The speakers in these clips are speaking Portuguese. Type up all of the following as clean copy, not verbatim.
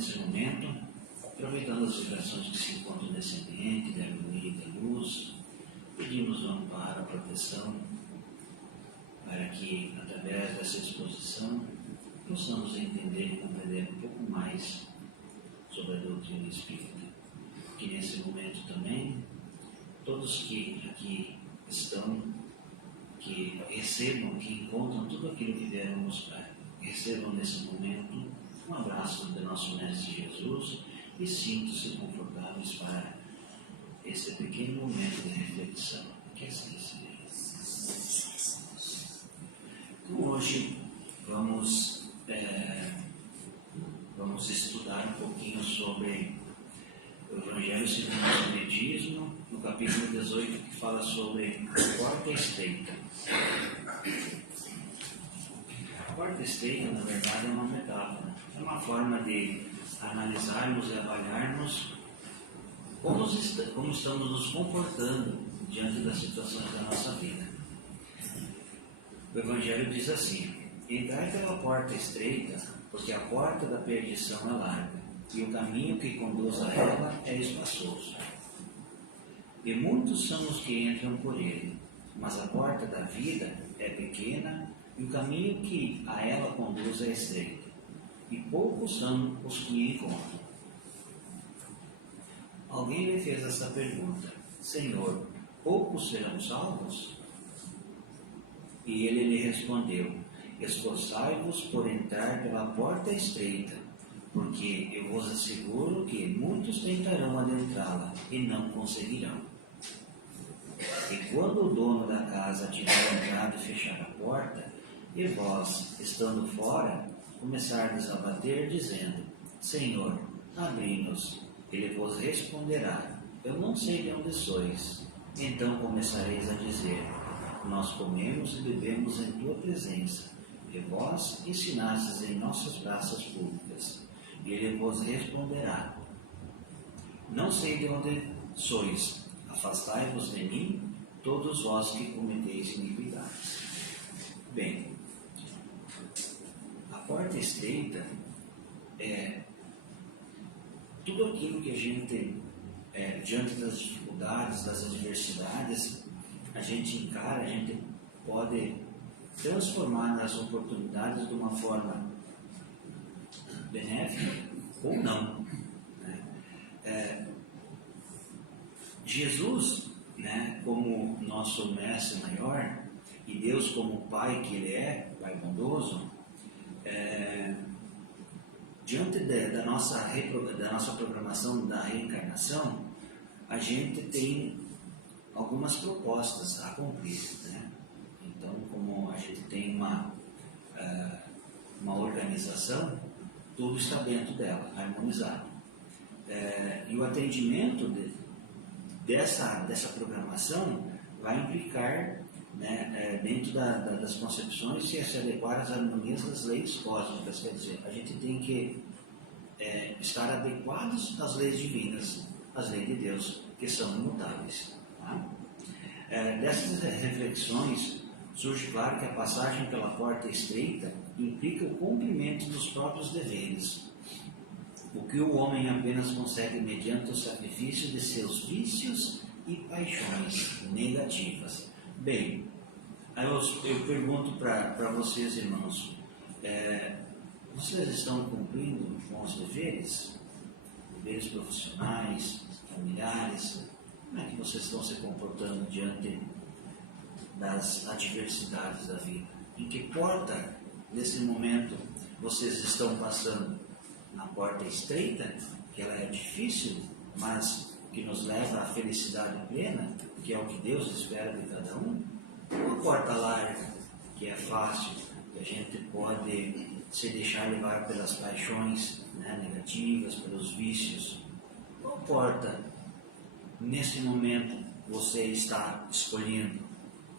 nesse momento, aproveitando as vibrações que se encontram nesse ambiente, da harmonia e da luz, pedimos o amparo, a proteção, para que, através dessa exposição, possamos entender e compreender um pouco mais sobre a doutrina espírita. Que nesse momento também, todos que aqui estão, que recebam, que encontram tudo aquilo que vieram mostrar, recebam nesse momento um abraço do nosso Mestre Jesus e sintam-se confortáveis para esse pequeno momento de reflexão. Que assim seja. Então hoje vamos estudar um pouquinho sobre o Evangelho segundo o Espiritismo, no capítulo 18, que fala sobre a porta estreita. A porta estreita, na verdade, é uma metáfora, é uma forma de analisarmos e avaliarmos como estamos nos comportando diante das situações da nossa vida. O Evangelho diz assim: entrai pela porta estreita, porque a porta da perdição é larga, e o caminho que conduz a ela é espaçoso. E muitos são os que entram por ele, mas a porta da vida é pequena, e o caminho que a ela conduz é estreito, e poucos são os que encontram. Alguém me fez essa pergunta: Senhor, poucos serão salvos? E ele lhe respondeu: esforçai-vos por entrar pela porta estreita, porque eu vos asseguro que muitos tentarão adentrá-la e não conseguirão. E quando o dono da casa tiver entrado e fechar a porta, e vós, estando fora, começardes a bater, dizendo: Senhor, abri-nos, ele vos responderá: eu não sei de onde sois. Então começareis a dizer: nós comemos e bebemos em tua presença, e vós ensinastes em nossas praças públicas. E ele vos responderá: não sei de onde sois, afastai-vos de mim, todos vós que cometeis iniquidades. Bem, a porta estreita é tudo aquilo que a gente, diante das dificuldades, das adversidades, a gente encara, a gente pode transformar nas oportunidades de uma forma benéfica ou não. Jesus, como nosso mestre maior, e Deus como Pai que Ele é, Pai bondoso, diante da nossa programação da reencarnação, a gente tem algumas propostas a cumprir. Então, como a gente tem uma organização, tudo está dentro dela, harmonizado. E o atendimento dessa programação vai implicar, dentro das concepções, se adequar às harmonias das leis cósmicas. Quer dizer, a gente tem que estar adequados às leis divinas, às leis de Deus, que são imutáveis. Dessas reflexões, surge claro que a passagem pela porta estreita implica o cumprimento dos próprios deveres, o que o homem apenas consegue mediante o sacrifício de seus vícios e paixões negativas. Bem, eu pergunto para vocês, irmãos, vocês estão cumprindo com os deveres profissionais, familiares? Como é que vocês estão se comportando diante das adversidades da vida? Em que porta, nesse momento, vocês estão passando? Na porta estreita, que ela é difícil, mas que nos leva à felicidade plena, que é o que Deus espera de cada um? Ou a porta larga, que é fácil, que a gente pode se deixar levar pelas paixões negativas, pelos vícios? Qual porta, nesse momento, você está escolhendo?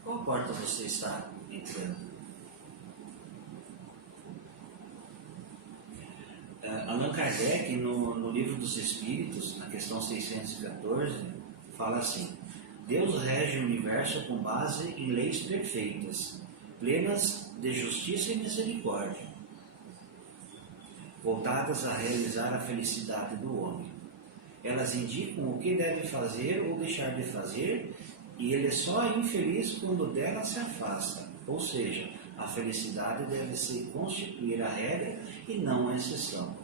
Qual porta você está entrando? Allan Kardec, no Livro dos Espíritos, na questão 614, fala assim: Deus rege o universo com base em leis perfeitas, plenas de justiça e misericórdia. voltadas a realizar a felicidade do homem. Elas indicam o que deve fazer ou deixar de fazer, e ele só é infeliz quando dela se afasta. Ou seja, a felicidade deve se constituir a regra e não a exceção.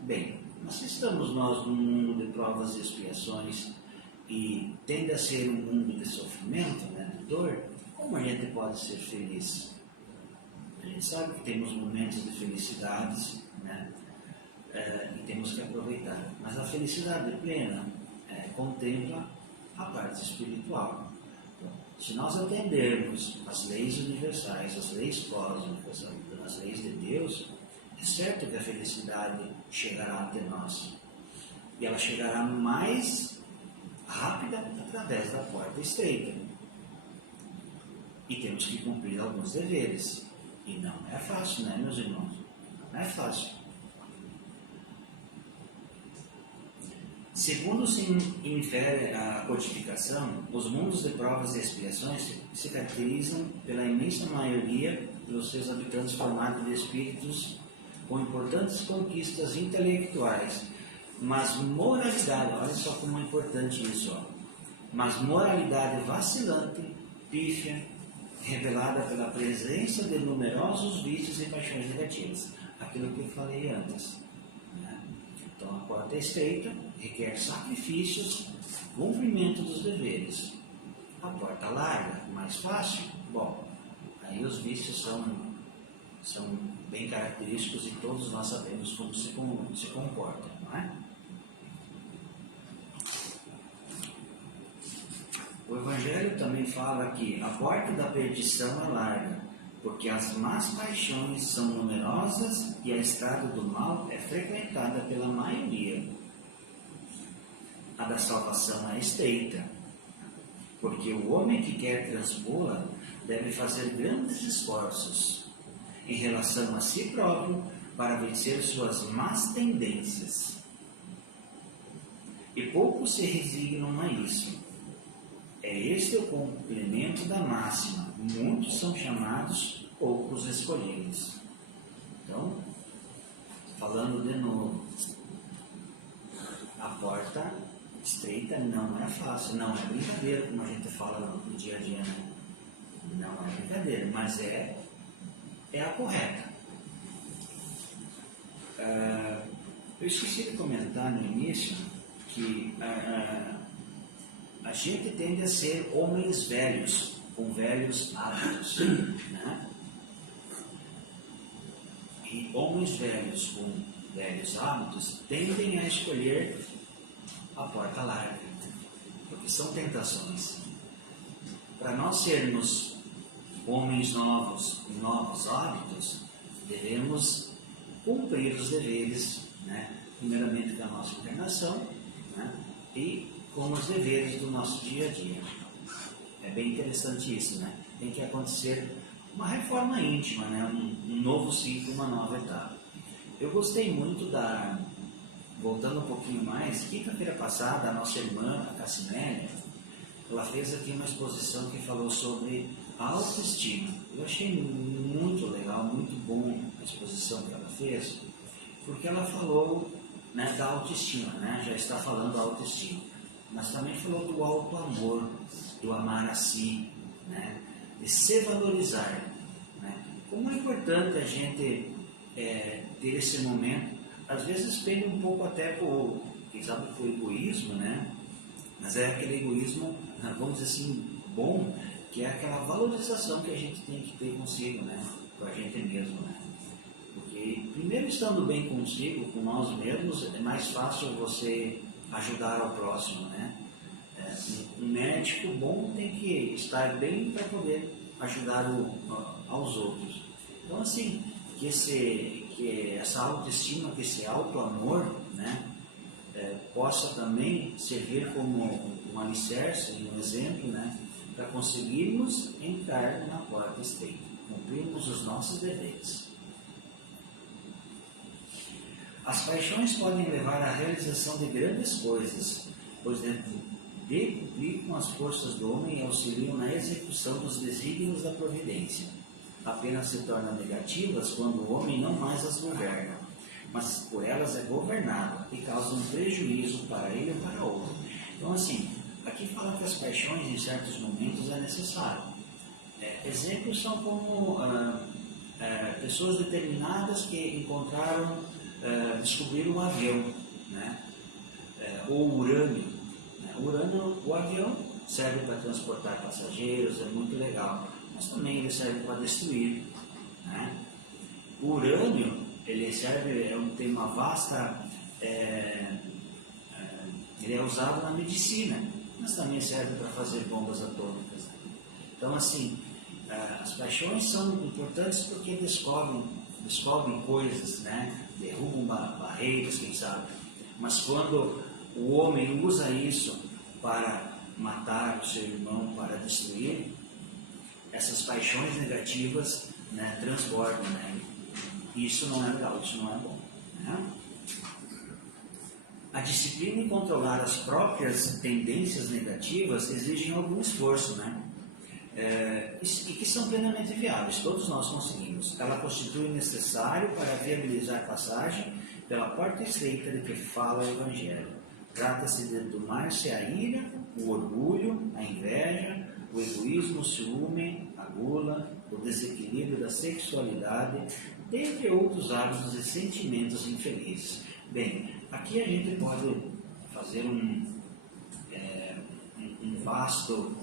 Bem, mas se estamos nós num mundo de provas e expiações e tende a ser um mundo de sofrimento, né, de dor, como a gente pode ser feliz? A gente sabe que temos momentos de felicidades, né, e temos que aproveitar. Mas a felicidade plena contempla a parte espiritual. Então, se nós atendermos às leis universais, às leis cósmicas, às leis de Deus, é certo que a felicidade chegará até nós. E ela chegará mais rápida através da porta estreita. E temos que cumprir alguns deveres. E não é fácil, né, meus irmãos? Não é fácil. Segundo se infere a codificação, os mundos de provas e expiações se caracterizam pela imensa maioria dos seus habitantes formados de espíritos com importantes conquistas intelectuais, mas moralidade, olha só como é importante isso, mas moralidade vacilante, pífia, revelada pela presença de numerosos vícios e paixões negativas, aquilo que eu falei antes. Então, a porta estreita requer sacrifícios, cumprimento dos deveres. A porta larga, mais fácil, bom, aí os vícios são bem característicos e todos nós sabemos como se comportam, não é? O Evangelho também fala que a porta da perdição é larga, porque as más paixões são numerosas e a estrada do mal é frequentada pela maioria. A da salvação é estreita, porque o homem que quer transpô-la deve fazer grandes esforços em relação a si próprio para vencer suas más tendências. E poucos se resignam a isso. É este o complemento da máxima: muitos são chamados, poucos escolhidos. Então, falando de novo, a porta estreita não é fácil, não é brincadeira, como a gente fala no dia a dia, né? Não é brincadeira, mas é a correta. Eu esqueci de comentar no início que a gente tende a ser homens velhos, com velhos hábitos, né? E homens velhos com velhos hábitos tendem a escolher a porta larga, porque são tentações. Para nós sermos homens novos e novos hábitos, devemos cumprir os deveres, né? Primeiramente com a nossa encarnação, né? E com os deveres do nosso dia a dia. É bem interessante isso, né? Tem que acontecer uma reforma íntima, né? Um novo ciclo, uma nova etapa. Eu gostei muito voltando um pouquinho mais, quinta-feira passada, a nossa irmã, a Cassinélia, ela fez aqui uma exposição que falou sobre a autoestima. Eu achei muito legal, muito bom a exposição que ela fez, porque ela falou, né, da autoestima, né? Já está falando da autoestima, mas também falou do auto-amor, do amar a si, né? De se valorizar, né? Como é importante a gente ter esse momento, às vezes pende um pouco até por, quem sabe, por egoísmo, né? Mas é aquele egoísmo, vamos dizer assim, bom, que é aquela valorização que a gente tem que ter consigo, né? Com a gente mesmo, né? Porque primeiro estando bem consigo, com nós mesmos, é mais fácil você ajudar ao próximo, né? Um médico bom tem que estar bem para poder ajudar aos outros. Então, assim, que essa autoestima, que esse auto-amor, né, possa também servir como um alicerce, um exemplo, né, para conseguirmos entrar na porta estreita, cumprirmos os nossos deveres. As paixões podem levar à realização de grandes coisas, pois duplicam as forças do homem e auxiliam na execução dos desígnios da providência. Apenas se tornam negativas quando o homem não mais as governa. mas por elas é governado e causa um prejuízo para ele ou para outro. Então, assim, aqui fala que as paixões em certos momentos é necessário. Exemplos são como pessoas determinadas que encontraram, descobriram um avião, né? Ou urânio. Né? O avião serve para transportar passageiros, é muito legal, mas também ele serve para destruir. Né? O urânio, ele serve, tem uma vasta, ele é usado na medicina, mas também serve para fazer bombas atômicas. Então, assim, as paixões são importantes porque descobrem coisas, né? Derrubam barreiras, quem sabe. Mas quando o homem usa isso para matar o seu irmão, para destruir, essas paixões negativas, né, transbordam, né? Isso não é legal, isso não é bom. Né? A disciplina em controlar as próprias tendências negativas exigem algum esforço, né? E que são plenamente viáveis, todos nós conseguimos. Ela constitui o necessário para viabilizar a passagem pela porta estreita de que fala o Evangelho. Trata-se de domar-se a ira, o orgulho, a inveja, o egoísmo, o ciúme, a gula, o desequilíbrio da sexualidade, dentre outros hábitos e sentimentos infelizes. Bem, aqui a gente pode fazer um vasto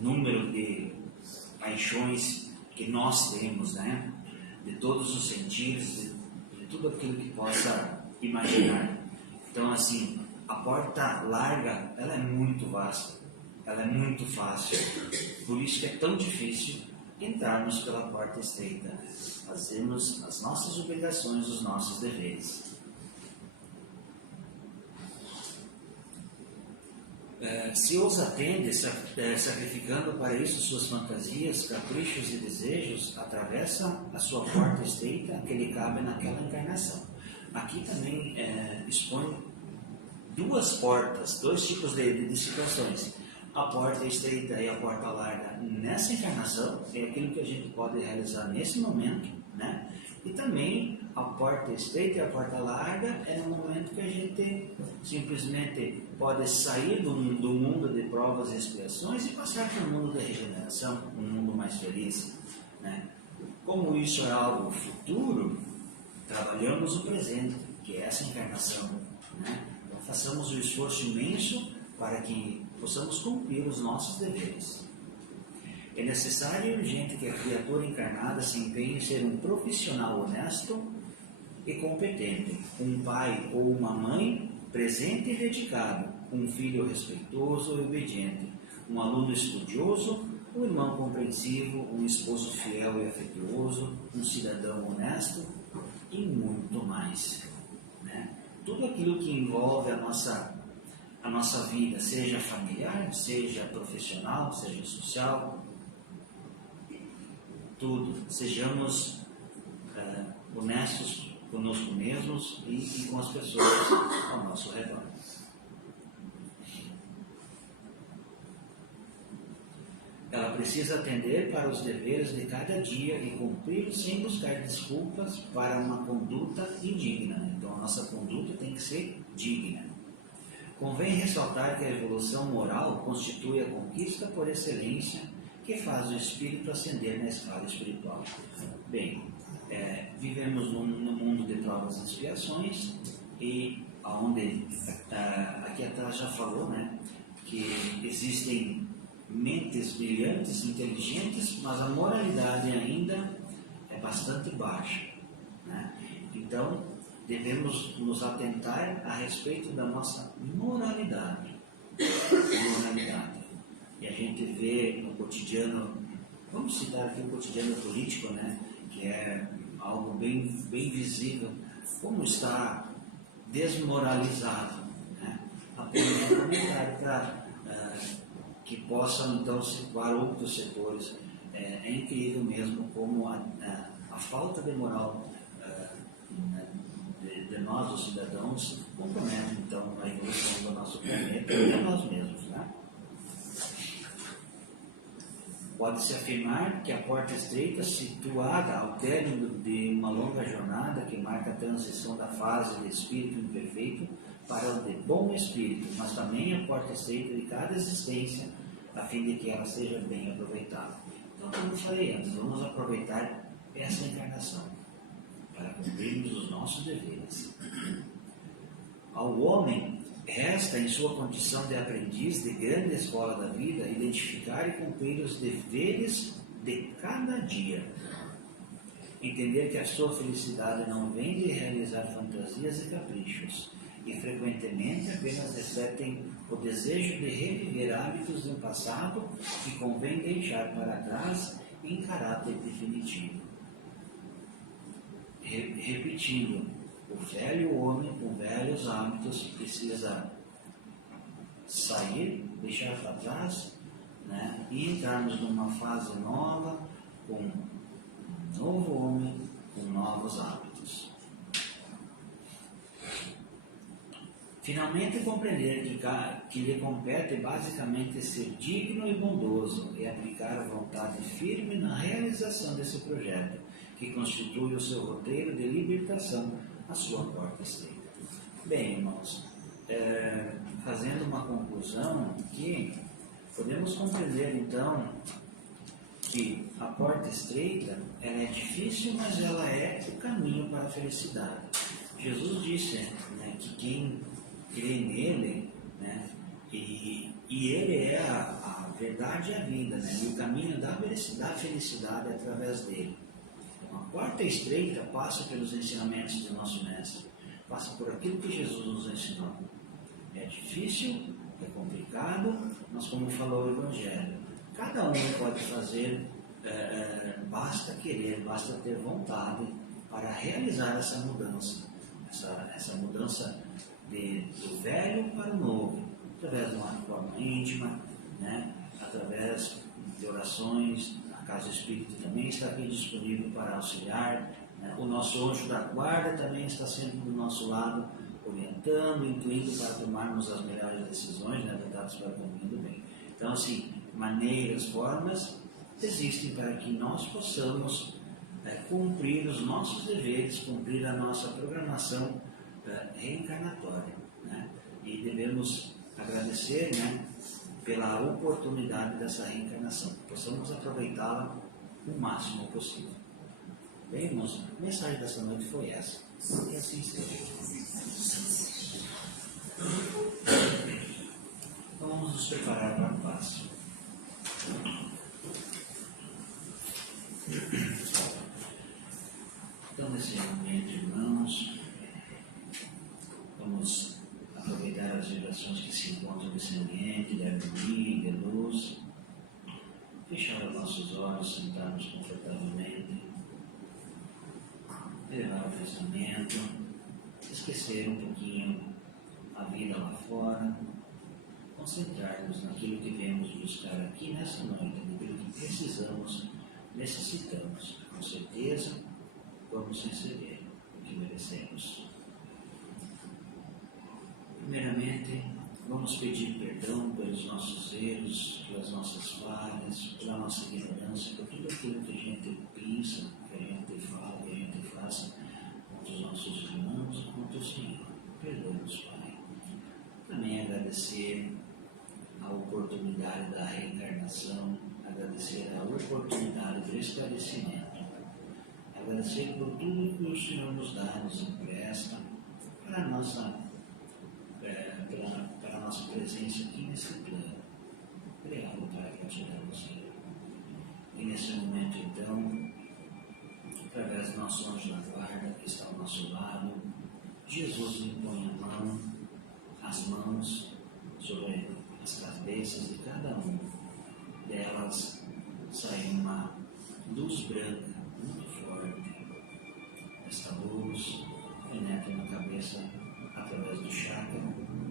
número de paixões que nós temos, né? De todos os sentidos, de tudo aquilo que possa imaginar. Então, assim, a porta larga, ela é muito vasta, ela é muito fácil, por isso que é tão difícil entrarmos pela porta estreita, fazermos as nossas obrigações, os nossos deveres. Se os atende, sacrificando para isso suas fantasias, caprichos e desejos, atravessa a sua porta estreita que lhe cabe naquela encarnação. Aqui também expõe duas portas, dois tipos de situações. A porta estreita e a porta larga nessa encarnação é aquilo que a gente pode realizar nesse momento, né? E também a porta estreita e a porta larga é no momento que a gente simplesmente pode sair do mundo de provas e expiações e passar para o mundo da regeneração, um mundo mais feliz, né? Como isso é algo futuro, trabalhamos o presente, que é essa encarnação, né? Então, façamos um esforço imenso para que possamos cumprir os nossos deveres. É necessário e urgente que a criatura encarnada se empenhe em ser um profissional honesto e competente, um pai ou uma mãe presente e dedicado, um filho respeitoso e obediente, um aluno estudioso, um irmão compreensivo, um esposo fiel e afetuoso, um cidadão honesto e muito mais. Né? Tudo aquilo que envolve a nossa vida, seja familiar, seja profissional, seja social, tudo. Sejamos honestos conosco mesmos e com as pessoas ao nosso redor. Ela precisa atender para os deveres de cada dia e cumpri-los sem buscar desculpas para uma conduta indigna. Então, a nossa conduta tem que ser digna. Convém ressaltar que a evolução moral constitui a conquista por excelência que faz o espírito ascender na escala espiritual. Bem, vivemos num mundo de provas e expiações e onde, aqui atrás já falou, né, que existem mentes brilhantes, inteligentes, mas a moralidade ainda é bastante baixa. Né? Então, devemos nos atentar a respeito da nossa moralidade. E a gente vê no cotidiano, vamos citar aqui o cotidiano político, né, que é algo bem visível, como está desmoralizado, né? Apenas um comentário para que possam então situar outros setores. É incrível mesmo como a falta de moral de nós, os cidadãos, compromete então a evolução do nosso planeta e de nós mesmos, né? Pode-se afirmar que a porta estreita, situada ao término de uma longa jornada que marca a transição da fase de espírito imperfeito para o de bom espírito, mas também a porta estreita de cada existência, a fim de que ela seja bem aproveitada. Então, como eu falei antes, vamos aproveitar essa encarnação para cumprirmos os nossos deveres. Ao homem, resta em sua condição de aprendiz de grande escola da vida identificar e cumprir os deveres de cada dia. Entender que a sua felicidade não vem de realizar fantasias e caprichos, e frequentemente apenas refletem o desejo de reviver hábitos de um passado que convém deixar para trás em caráter definitivo. Repetindo, o velho homem com velhos hábitos precisa sair, deixar para trás, né, e entrarmos numa fase nova, com um novo homem, com novos hábitos. Finalmente, compreender que lhe compete basicamente ser digno e bondoso e aplicar a vontade firme na realização desse projeto, que constitui o seu roteiro de libertação, a sua porta estreita. Bem, irmãos, fazendo uma conclusão aqui, podemos compreender então que a porta estreita ela é difícil, mas ela é o caminho para a felicidade. Jesus disse, né, que quem crê nele, né, e ele é a verdade e a vida, né, e o caminho da felicidade é através dele. A porta estreita passa pelos ensinamentos de nosso mestre, passa por aquilo que Jesus nos ensinou. É difícil, é complicado, mas como falou o Evangelho, cada um pode fazer, basta querer, basta ter vontade para realizar essa mudança, essa mudança do velho para o novo, através de uma forma íntima, né? Através de orações. A Casa Espírita também está aqui disponível para auxiliar, né? O nosso anjo da guarda também está sempre do nosso lado, orientando, intuindo para tomarmos as melhores decisões, né? Voltadas para o caminho do bem. Então, assim, maneiras, formas existem para que nós possamos cumprir os nossos deveres, cumprir a nossa programação reencarnatória, né? E devemos agradecer, né, pela oportunidade dessa reencarnação, que possamos aproveitá-la o máximo possível. Bem, irmãos, a mensagem dessa noite foi essa. Que assim seja. Então vamos nos preparar para a paz. Então, nesse momento, irmãos, vamos aproveitar as vibrações que se encontram nesse ambiente de harmonia, de luz, fechar os nossos olhos, sentarmos confortavelmente, elevar o pensamento, esquecer um pouquinho a vida lá fora, concentrar-nos naquilo que viemos buscar aqui nessa noite, naquilo que precisamos, necessitamos. Com certeza, vamos receber o que merecemos. Primeiramente, vamos pedir perdão pelos nossos erros, pelas nossas falhas, pela nossa ignorância, por tudo aquilo que a gente pensa, que a gente fala, que a gente faz contra os nossos irmãos e contra o Senhor. Perdoe-nos, Pai. Também agradecer a oportunidade da reencarnação, agradecer a oportunidade do esclarecimento, agradecer por tudo que o Senhor nos dá, nos empresta, para a nossa presença aqui nesse plano. Obrigado, Pai, por ajudar você. E nesse momento, então, através do nosso anjo da guarda, que está ao nosso lado, Jesus impõe as mãos sobre as cabeças de cada um. Delas sai uma luz branca, muito forte. Esta luz penetra na cabeça através do chakra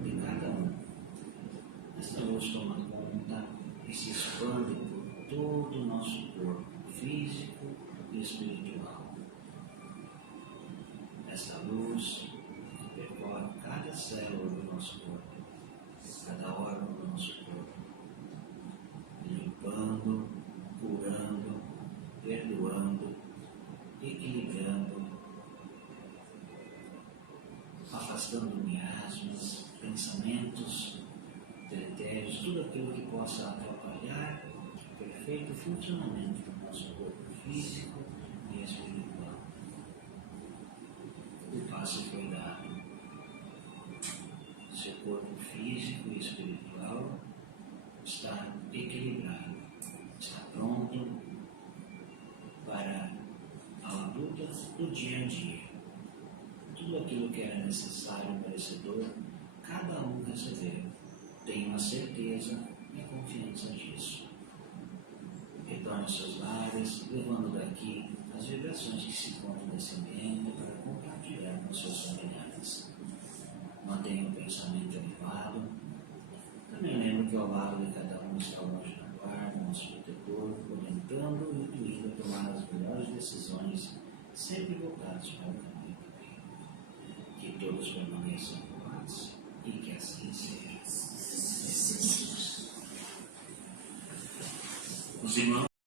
de cada um. Esta luz toma conta e se expande por todo o nosso corpo, físico e espiritual. Esta luz percorre cada célula do nosso corpo, cada órgão do nosso corpo, limpando, afastando miasmas, pensamentos deletérios, tudo aquilo que possa atrapalhar o perfeito funcionamento do nosso corpo físico e espiritual. O passe foi dado. Seu corpo físico e espiritual está equilibrado, está pronto para a luta do dia a dia. Tudo aquilo que era necessário e merecedor, cada um recebeu. Tenha a certeza e a confiança disso. Retorne aos seus lares, levando daqui as vibrações que se encontram nesse ambiente para compartilhar com seus familiares. Mantenha o pensamento elevado. Também lembre que ao lado de cada um está o anjo da guarda, nosso protetor, orientando e intuindo a tomar as melhores decisões, sempre voltados para o caminho do bem. Que todos permaneçam em paz e que assim seja. Os irmãos